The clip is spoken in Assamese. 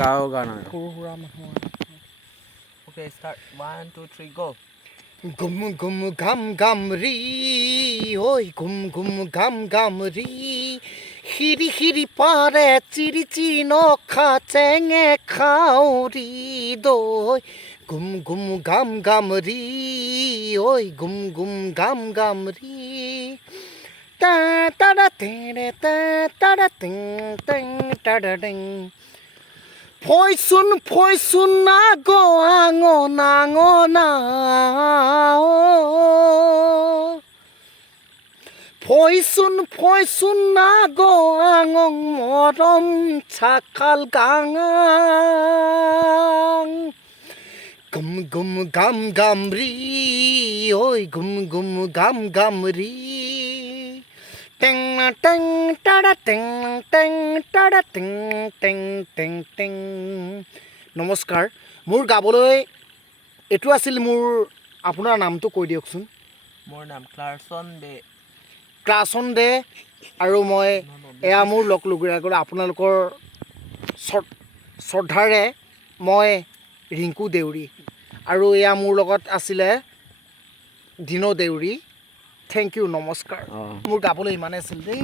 গাঁও গানা সৰু সুৰা মানুহ Okay, start. 1, 2, 3, go. গুম গুম গাম গাম ৰি ঐ গুম গুম গাম গাম ৰি খিৰি খিৰি পাৰে চিৰি চিৰি নখা চেঙে খাউৰি দৈ গুম গুম গাম গাম ৰি ঐ গুম গুম গাম গাম ৰি টা টাডা টেৰে টা টাডা টিং টিং টাডা টিং Poison na go angona Poison na go angong morom chakal gangang Gum gum gum gum ri oi gum gum gum gum ri Ting ting tada ting ting tada ting ting ting ting নমস্কাৰ মোৰ গাবলৈ এটো আছিল মোৰ আপোনাৰ নামটো কৈ দিয়কচোন মোৰ নাম ক্লাৰছন দে ক্লাছন দে আৰু মই এয়া মোৰ লগ লগুৰাগৰ আপোনালোকৰ শ্ৰদ্ধাৰে মই ৰিংকু দেউৰী আৰু এয়া মোৰ লগত আছিলে দিনো দেউৰী থেংক ইউ নমস্কাৰ মোৰ গাবলৈ ইমানে আছিল দেই